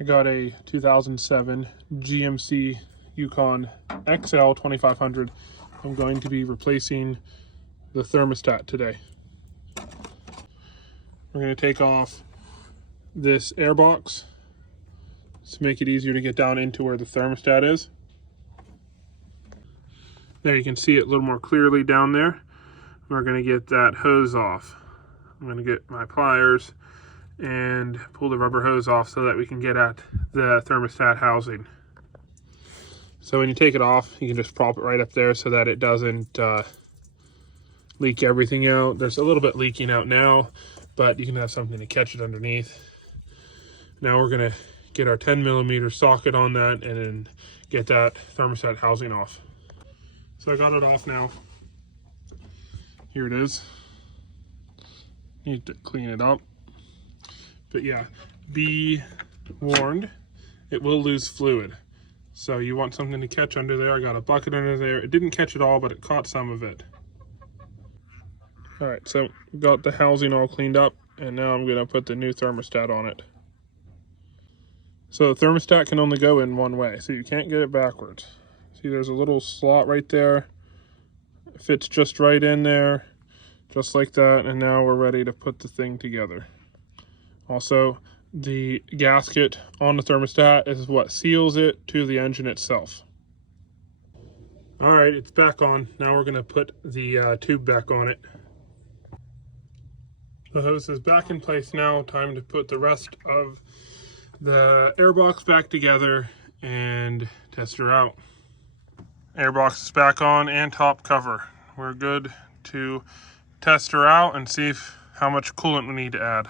I got a 2007 GMC Yukon XL 2500. I'm going to be replacing the thermostat today. We're going to take off this air box to make it easier to get down into where the thermostat is. There you can see it a little more clearly down there. We're going to get that hose off. I'm going to get my pliers and pull the rubber hose off so that we can get at the thermostat housing. So when you take it off, you can just prop it right up there so that it doesn't leak everything out. There's a little bit leaking out now, but you can have something to catch it underneath. Now we're gonna get our 10mm socket on that and then get that thermostat housing off. So I got it off now. Here it is. Need to clean it up. But yeah, be warned, it will lose fluid. So you want something to catch under there. I got a bucket under there. It didn't catch it all, but it caught some of it. All right, so got the housing all cleaned up, and now I'm gonna put the new thermostat on it. So the thermostat can only go in one way, so you can't get it backwards. See, there's a little slot right there. It fits just right in there, just like that, and now we're ready to put the thing together. Also, the gasket on the thermostat is what seals it to the engine itself. All right, it's back on. Now we're gonna put the tube back on it. The hose is back in place now. Time to put the rest of the airbox back together and test her out. Airbox is back on and top cover. We're good to test her out and see how much coolant we need to add.